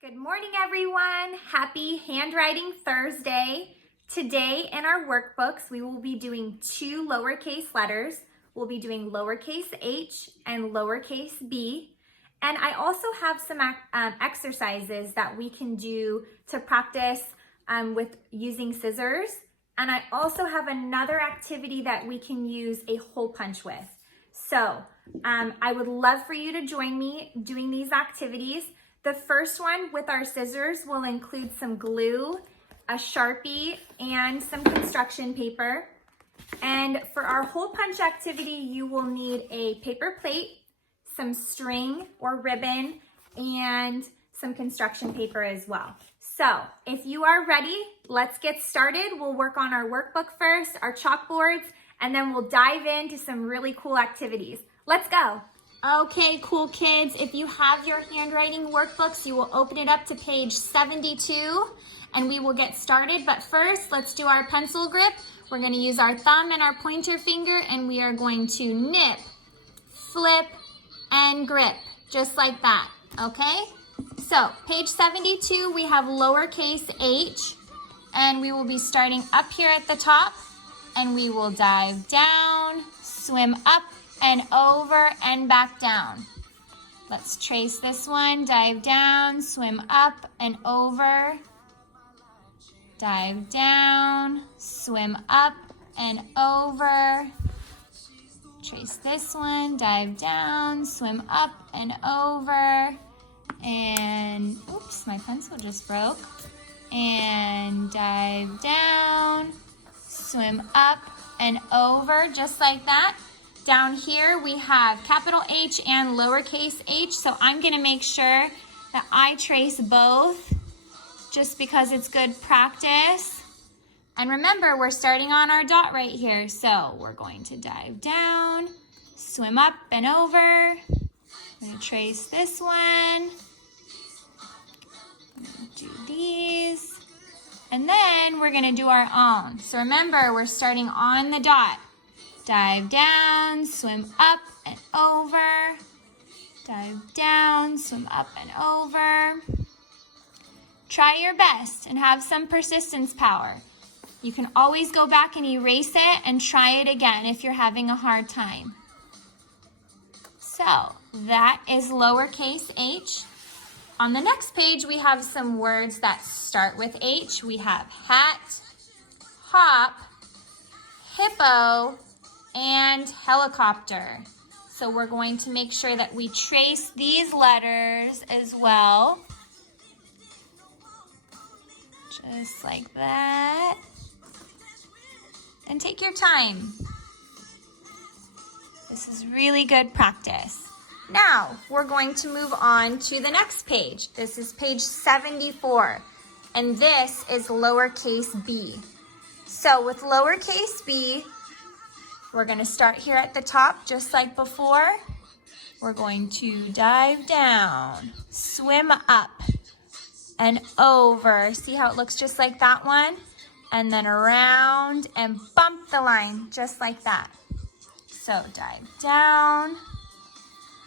Good morning, everyone. Happy Handwriting Thursday. Today in our workbooks, we will be doing two lowercase letters. We'll be doing lowercase h and lowercase b. And I also have some exercises that we can do to practice with using scissors. And I also have another activity that we can use a hole punch with. So I would love for you to join me doing these activities. The first one with our scissors will include some glue, a Sharpie, and some construction paper. And for our hole punch activity, you will need a paper plate, some string or ribbon, and some construction paper as well. So if you are ready, let's get started. We'll work on our workbook first, our chalkboards, and then we'll dive into some really cool activities. Let's go. Okay, cool kids, if you have your handwriting workbooks, you will open it up to page 72 and we will get started. But first, let's do our pencil grip. We're going to use our thumb and our pointer finger and we are going to nip, flip, and grip, just like that, okay? So, page 72, we have lowercase h, and we will be starting up here at the top, and we will dive down, swim up, and over and back down. Let's trace this one. Dive down, swim up and over. Dive down, swim up and over. Trace this one. Dive down, swim up and over. And, oops, my pencil just broke. And dive down, swim up and over, just like that. Down here we have capital H and lowercase h, so I'm going to make sure that I trace both just because it's good practice. And remember, we're starting on our dot right here, so we're going to dive down, swim up and over. I'm going to trace this one. I'm going to do these. And then we're going to do our own. So remember, we're starting on the dot. Dive down, swim up and over. Dive down, swim up and over. Try your best and have some persistence power. You can always go back and erase it and try it again if you're having a hard time. So that is lowercase h. On the next page, we have some words that start with H. We have hat, hop, hippo, and helicopter. So we're going to make sure that we trace these letters as well. Just like that. And take your time. This is really good practice. Now, we're going to move on to the next page. This is page 74, and this is lowercase b. So with lowercase b, we're going to start here at the top, just like before. We're going to dive down, swim up, and over. See how it looks just like that one? And then around and bump the line, just like that. So dive down,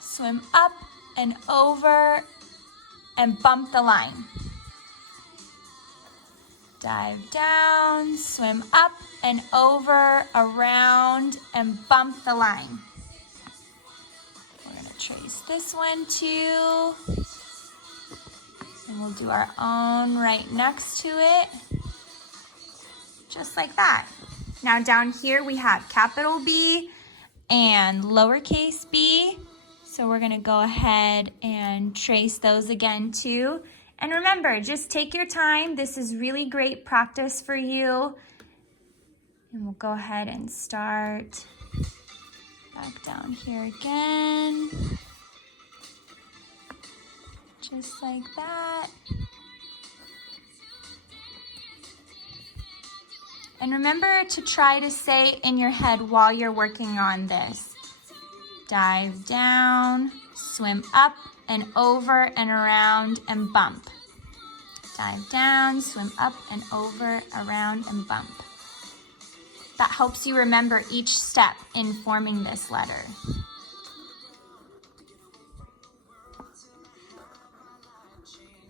swim up and over, and bump the line. Dive down, swim up and over, around, and bump the line. We're going to trace this one too. And we'll do our own right next to it. Just like that. Now down here we have capital B and lowercase b. So we're going to go ahead and trace those again too. And remember, just take your time. This is really great practice for you. And we'll go ahead and start back down here again. Just like that. And remember to try to say in your head while you're working on this. Dive down, swim up and over and around and bump. Dive down, swim up and over, around and bump. That helps you remember each step in forming this letter.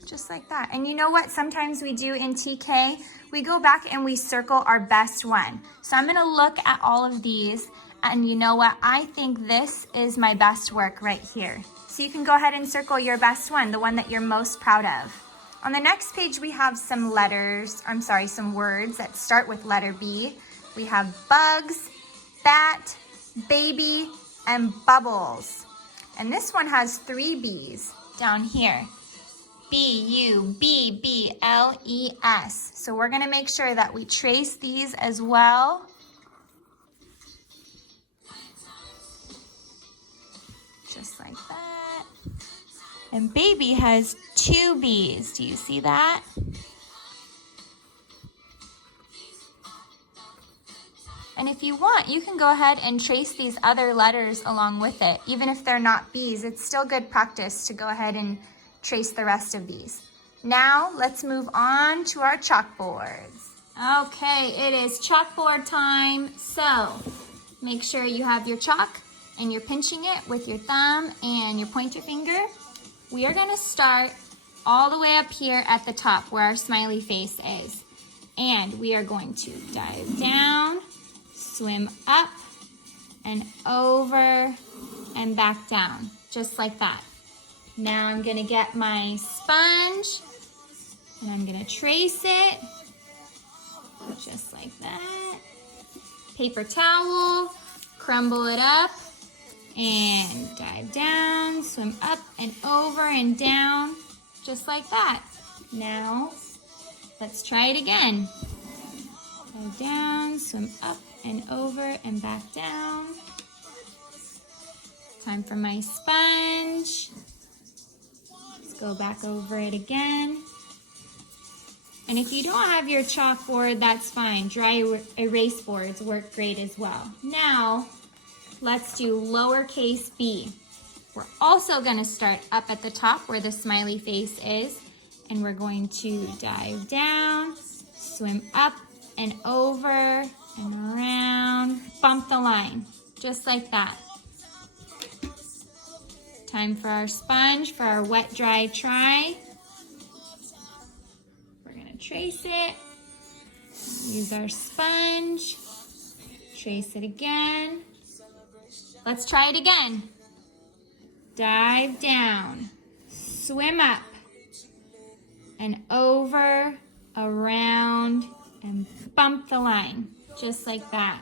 just like that. And you know what sometimes we do in TK? We go back and we circle our best one. So I'm gonna look at all of these, and you know what? I think this is my best work right here. So you can go ahead and circle your best one, the one that you're most proud of. On the next page, we have some some words that start with letter B. We have bugs, bat, baby, and bubbles. And this one has 3 B's down here. B-U-B-B-L-E-S. So we're gonna make sure that we trace these as well. Just like that. And baby has 2 B's. Do you see that? And if you want, you can go ahead and trace these other letters along with it. Even if they're not B's, it's still good practice to go ahead and trace the rest of these. Now, let's move on to our chalkboards. Okay, it is chalkboard time. So, make sure you have your chalk and you're pinching it with your thumb and your pointer finger. We are gonna start all the way up here at the top where our smiley face is. And we are going to dive down, swim up and over and back down, just like that. Now I'm gonna get my sponge and I'm gonna trace it, just like that. Paper towel, crumble it up and dive down, swim up and over and down, just like that. Now, let's try it again. Dive down, swim up and over and back down. Time for my sponge. Let's go back over it again. And if you don't have your chalkboard, that's fine. Dry erase boards work great as well. Now, let's do lowercase b. We're also gonna start up at the top where the smiley face is, and we're going to dive down, swim up and over and around, bump the line, just like that. Time for our sponge for our wet, dry, try. We're gonna trace it, use our sponge, trace it again. Let's try it again. Dive down, swim up, and over, around, and bump the line, just like that.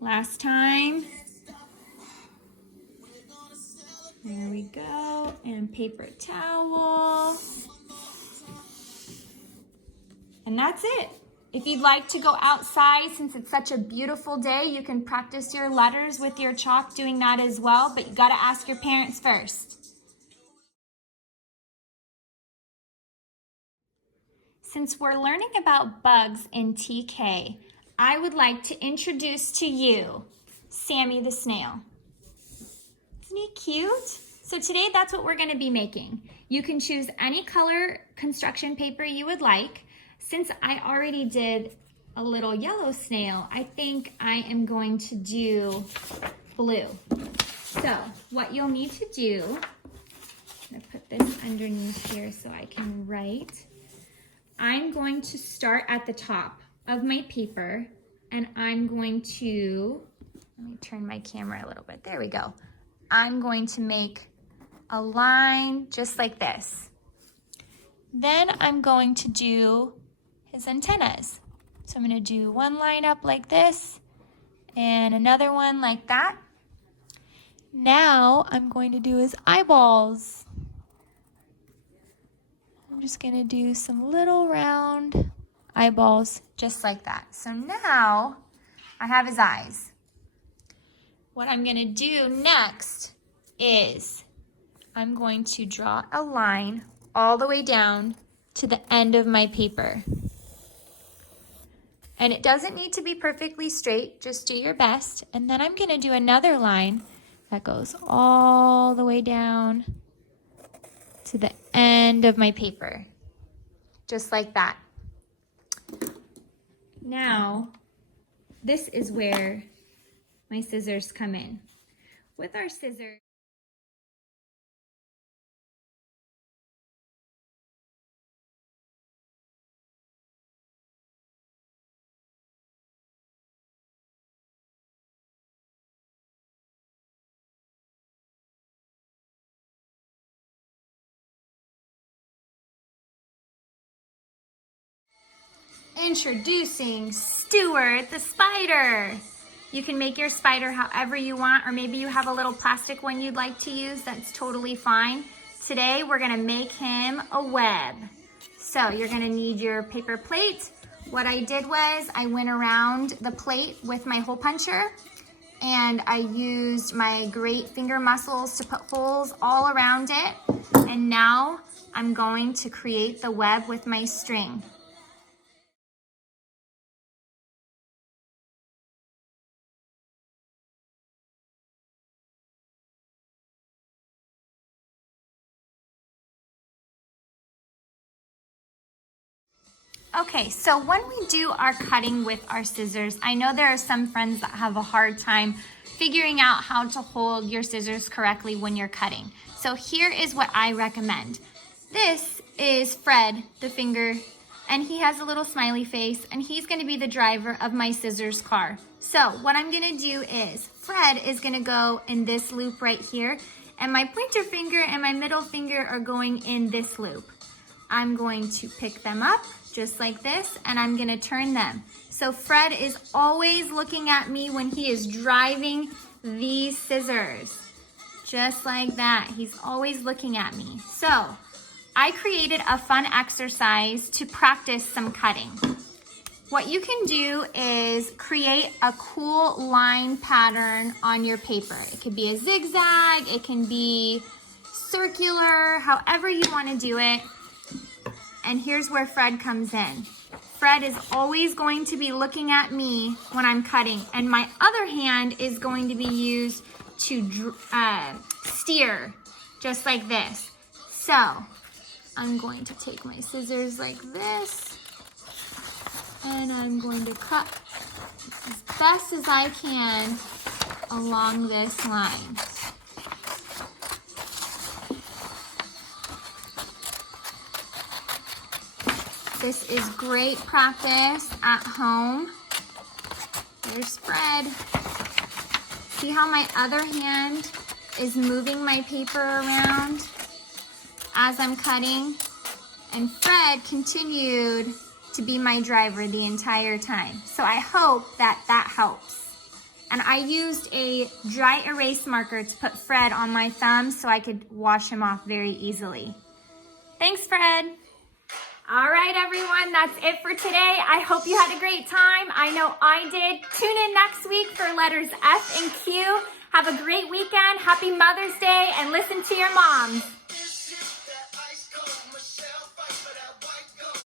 Last time. There we go, and paper towel. And that's it. If you'd like to go outside, since it's such a beautiful day, you can practice your letters with your chalk doing that as well, but you gotta ask your parents first. Since we're learning about bugs in TK, I would like to introduce to you Sammy the snail. Isn't he cute? So today that's what we're gonna be making. You can choose any color construction paper you would like. Since I already did a little yellow snail, I think I am going to do blue. So what you'll need to do, I'm gonna put this underneath here so I can write. I'm going to start at the top of my paper and I'm going to, let me turn my camera a little bit, there we go. I'm going to make a line just like this. Then I'm going to do his antennas. So I'm going to do one line up like this and another one like that. Now I'm going to do his eyeballs. I'm just going to do some little round eyeballs just like that. So now I have his eyes. What I'm going to do next is I'm going to draw a line all the way down to the end of my paper. And it doesn't need to be perfectly straight, just do your best. And then I'm gonna do another line that goes all the way down to the end of my paper, just like that. Now, this is where my scissors come in. With our scissors, Introducing Stuart the spider. You can make your spider however you want, or maybe you have a little plastic one you'd like to use, that's totally fine. Today we're gonna make him a web. So you're gonna need your paper plate. What I did was I went around the plate with my hole puncher and I used my great finger muscles to put holes all around it. And now I'm going to create the web with my string. Okay, so when we do our cutting with our scissors, I know there are some friends that have a hard time figuring out how to hold your scissors correctly when you're cutting. So here is what I recommend. This is Fred, the finger, and he has a little smiley face, and he's gonna be the driver of my scissors car. So what I'm gonna do is, Fred is gonna go in this loop right here, and my pointer finger and my middle finger are going in this loop. I'm going to pick them up just like this, and I'm gonna turn them. So Fred is always looking at me when he is driving these scissors. Just like that, he's always looking at me. So I created a fun exercise to practice some cutting. What you can do is create a cool line pattern on your paper. It could be a zigzag, it can be circular, however you wanna do it. And here's where Fred comes in. Fred is always going to be looking at me when I'm cutting, and my other hand is going to be used to steer, just like this. So I'm going to take my scissors like this, and I'm going to cut as best as I can along this line. This is great practice at home. There's Fred. See how my other hand is moving my paper around as I'm cutting? And Fred continued to be my driver the entire time. So I hope that helps. And I used a dry erase marker to put Fred on my thumb so I could wash him off very easily. Thanks, Fred. All right, everyone, that's it for today. I hope you had a great time. I know I did. Tune in next week for letters F and Q. Have a great weekend. Happy Mother's Day, and listen to your moms.